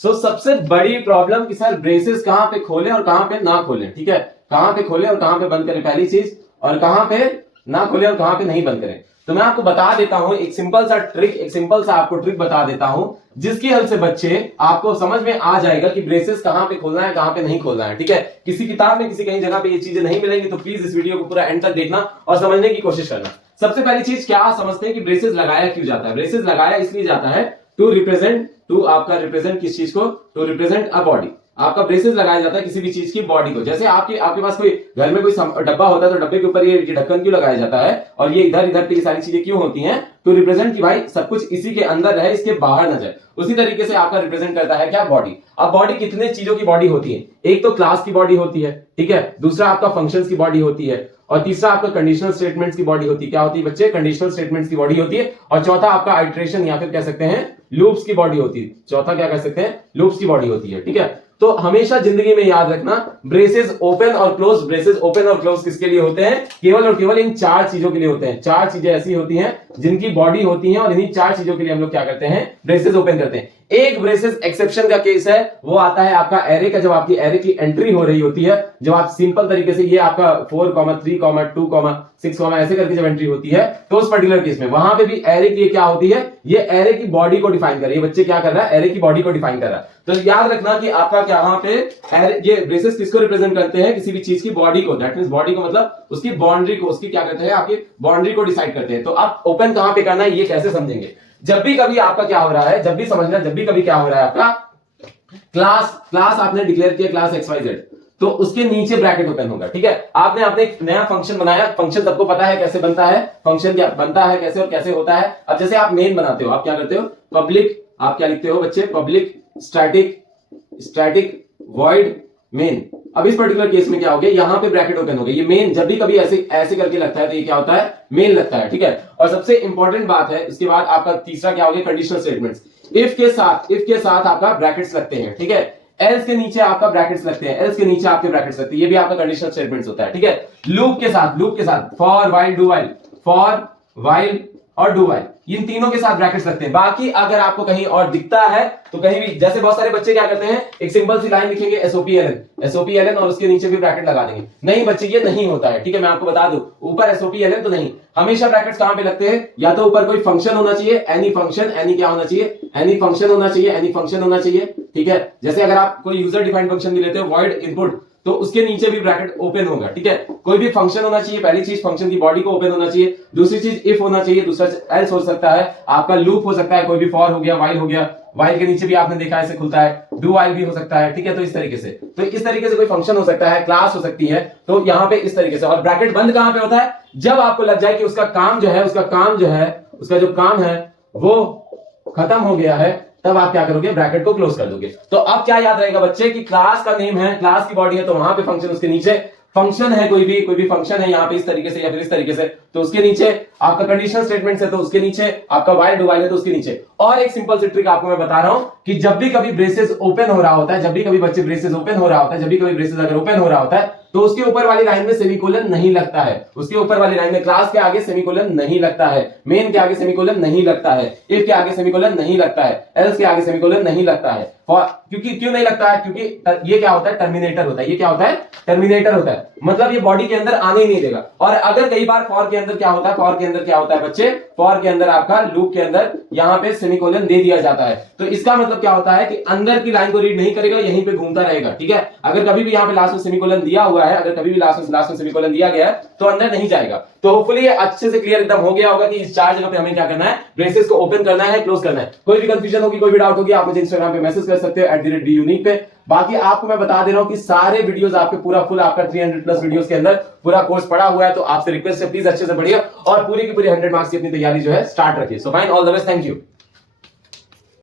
सबसे बड़ी प्रॉब्लम कि सर ब्रेसेस कहां पे खोलें और कहां पे ना खोलें, ठीक है, कहां पे खोलें और कहां पे बंद करें पहली चीज, और कहां पे ना खोलें और कहां पे नहीं बंद करें। तो मैं आपको बता देता हूं एक सिंपल सा ट्रिक, एक सिंपल सा आपको ट्रिक बता देता हूं जिसकी हेल्प से बच्चे आपको समझ में आ जाएगा कि ब्रेसेस कहां पे खोलना है कहां पे नहीं खोलना है, ठीक है। किसी किताब में किसी कहीं जगह पे ये चीजें नहीं मिलेंगी, तो प्लीज इस वीडियो को पूरा एंड तक देखना और समझने की कोशिश करना। सबसे पहली चीज क्या समझते हैं कि ब्रेसेस लगाया क्यों जाता है। ब्रेसेस लगाया इसलिए जाता है टू रिप्रेजेंट, टू आपका रिप्रेजेंट किस चीज को, टू रिप्रेजेंट अ बॉडी। आपका ब्रेसेस लगाया जाता है किसी भी चीज की बॉडी को। जैसे आपके पास कोई घर में कोई डब्बा होता है, तो डब्बे के ऊपर ये ढक्कन क्यों लगाया जाता है, और ये इधर इधर की सारी चीजें क्यों होती हैं, टू रिप्रेजेंट कि भाई सब कुछ इसी के अंदर रहे, इसके बाहर न जाए। उसी तरीके से आपका रिप्रेजेंट करता है क्या, बॉडी। अब बॉडी कितने चीजों की बॉडी होती है, एक तो क्लास की बॉडी होती है, ठीक है, दूसरा आपका फंक्शंस की बॉडी होती है, और तीसरा आपका कंडीशनल स्टेटमेंट्स की बॉडी होती है। क्या होती है बच्चे, कंडीशनल स्टेटमेंट्स की बॉडी होती है, और चौथा आपका आइट्रेशन या फिर कह सकते हैं लूप्स की बॉडी होती है। चौथा क्या कह सकते हैं, लूप्स की बॉडी होती है, ठीक है। तो हमेशा जिंदगी में याद रखना, ब्रेसेस ओपन और क्लोज, ब्रेसेस ओपन और क्लोज किसके लिए होते हैं, केवल और केवल इन चार चीजों के लिए होते हैं। चार चीजें ऐसी होती हैं जिनकी बॉडी होती है, और इन्हीं चार चीजों के लिए हम लोग क्या करते हैं, ब्रेसेस ओपन करते हैं। एक ब्रेसेस एक्सेप्शन का केस है, वो आता है आपका एरे का, जब आपकी एरे की एंट्री हो रही होती है, जब आप सिंपल तरीके से ये आपका 4, 3, 2, 6 ऐसे करके जब एंट्री होती है, तो उस पर्टिकुलर केस में वहां पे भी एरे की क्या होती है, ये एरे की बॉडी को डिफाइन कर रही है। बच्चे क्या कर रहा है, एरे की बॉडी को डिफाइन कर रहा है। तो याद रखना कि आपका क्या यहाँ पे ये ब्रेसेस किसको रिप्रेजेंट करते हैं, किसी भी चीज की बॉडी को। दैट मींस बॉडी को मतलब उसकी बाउंड्री को, उसकी क्या करते हैं, आपकी बाउंड्री को डिसाइड करते हैं। तो आप ओपन कहां पे करना है ये कैसे समझेंगे, जब भी कभी आपका क्या हो रहा है, जब भी समझना, जब भी कभी क्या हो रहा है आपका क्लास आपने डिक्लेयर किया क्लास XYZ, तो उसके नीचे ब्रैकेट ओपन होगा, ठीक है। आपने एक नया फंक्शन बनाया, फंक्शन सबको पता है कैसे बनता है, फंक्शन क्या बनता है कैसे और कैसे होता है। अब जैसे आप मेन बनाते हो, आप क्या करते हो, पब्लिक, आप क्या लिखते हो बच्चे, पब्लिक स्टैटिक वॉइड मेन। अब इस पर्टिकुलर केस में क्या हो गया, यहां पे ब्रैकेट ओपन हो गया। ये मेन जब भी कभी ऐसे करके लगता है तो ये क्या होता है, मेन लगता है, ठीक है। और सबसे इंपॉर्टेंट बात है, इसके बाद आपका तीसरा क्या हो गया, कंडीशनल स्टेटमेंट्स। इफ के साथ आपका ब्रैकेट्स लगते हैं, ठीक है। एल्स के नीचे आपका ब्रैकेट्स लगते हैं, एल्स के नीचे आपके ब्रैकेट्स लगते हैं, ये भी आपका कंडीशनल स्टेटमेंट्स होता है, ठीक है। लूप के साथ for while do while, for while और डू व्हाइल, इन तीनों के साथ ब्रैकेट्स लगते हैं। बाकी अगर आपको कहीं और दिखता है तो कहीं भी, जैसे बहुत सारे बच्चे क्या करते हैं, एक सिंपल सी लाइन लिखेंगे SOPLN और उसके नीचे भी ब्रैकेट लगा देंगे। नहीं बच्चे, ये नहीं होता है, ठीक है। मैं आपको बता दूं, ऊपर SOPLN तो नहीं, हमेशा ब्रैकेट्स कहां पे लगते हैं, या तो ऊपर कोई फंक्शन होना चाहिए, एनी फंक्शन, एनी क्या होना चाहिए, एनी फंक्शन होना चाहिए, एनी फंक्शन होना चाहिए, ठीक है। जैसे अगर आप कोई यूजर डिफाइंड फंक्शन भी लेते हो, वॉइड इनपुट, तो उसके नीचे भी ब्रैकेट ओपन होगा, ठीक है। कोई भी फंक्शन होना चाहिए, पहली चीज फंक्शन की बॉडी को ओपन होना चाहिए, दूसरी चीज इफ होना चाहिए, दूसरा एल्स हो सकता है, आपका लूप हो सकता है, कोई भी फॉर हो गया, वाइल हो गया, वाइल के नीचे भी आपने देखा ऐसे खुलता है, डू वाइल भी हो सकता है, ठीक है। तो इस तरीके से कोई फंक्शन हो सकता है, क्लास हो सकती है, तो यहां पे इस तरीके से। और ब्रैकेट बंद कहां पे होता है, जब आपको लग जाए कि उसका काम जो काम है वो खत्म हो गया है, तब आप क्या करोगे, ब्रैकेट को क्लोज कर दोगे। तो अब क्या याद रहेगा बच्चे कि क्लास का नेम है, क्लास की बॉडी है, तो वहां पे फंक्शन, उसके नीचे फंक्शन है, कोई भी फंक्शन है यहाँ पे इस तरीके से या फिर इस तरीके से, तो उसके नीचे आपका कंडीशनल स्टेटमेंट है, तो उसके नीचे आपका व्हाइल डू व्हाइल है, तो उसके नीचे। और एक सिंपल सी ट्रिक आपको मैं बता रहा हूं कि जब भी कभी ब्रेसेस ओपन हो रहा होता है, जब भी कभी बच्चे ब्रेसेस ओपन हो रहा होता है, जब भी कभी ब्रेसेस अगर ओपन हो रहा होता है, तो उसके ऊपर वाली लाइन में सेमीकोलन नहीं लगता है, उसके ऊपर वाली लाइन में क्लास के आगे सेमीकोलन नहीं लगता है, मेन के आगे सेमीकोलन नहीं लगता है, इफ के आगे सेमीकोलन नहीं लगता है, एल्स के आगे सेमीकोलन नहीं लगता है। क्योंकि क्यों नहीं लगता है, क्योंकि ये क्या होता है, टर्मिनेटर होता है। ये क्या होता है, टर्मिनेटर होता है, मतलब ये बॉडी के अंदर आने ही नहीं देगा। और अगर कई बार फॉर के अंदर क्या होता है, फॉर के अंदर क्या होता है बच्चे, फॉर के अंदर आपका लूप के अंदर यहां पे सेमीकोलन दे दिया जाता है, तो इसका मतलब क्या होता है कि अंदर की लाइन को रीड नहीं करेगा, यहीं पे घूमता रहेगा, ठीक है। अगर कभी भी यहां पे लास्ट में सेमीकोलन दिया हुआ है, अगर कभी भी लास्ट में सेमीकोलन दिया गया है, तो अंदर नहीं जाएगा। तो होपफुली ये अच्छे से क्लियर एकदम हो गया होगा कि इस चार जगह पे हमें क्या करना है, ब्रेसेस को ओपन करना है, क्लोज करना है। कोई भी कंफ्यूजन होगी, कोई भी डाउट होगी, आप मुझे इंस्टाग्राम पे मैसेज कर सकते हो @DUnique पे। बाकी आपको मैं बता दे रहा हूं कि सारे वीडियोस आपके पूरा फुल आपका 300+ वीडियोस के अंदर पूरा कोर्स पड़ा हुआ है, तो आपसे रिक्वेस्ट है प्लीज अच्छे से पढ़िए और पूरी की पूरी 100 मार्क्स की अपनी तैयारी जो है स्टार्ट रखिए। So fine, all the best, thank you.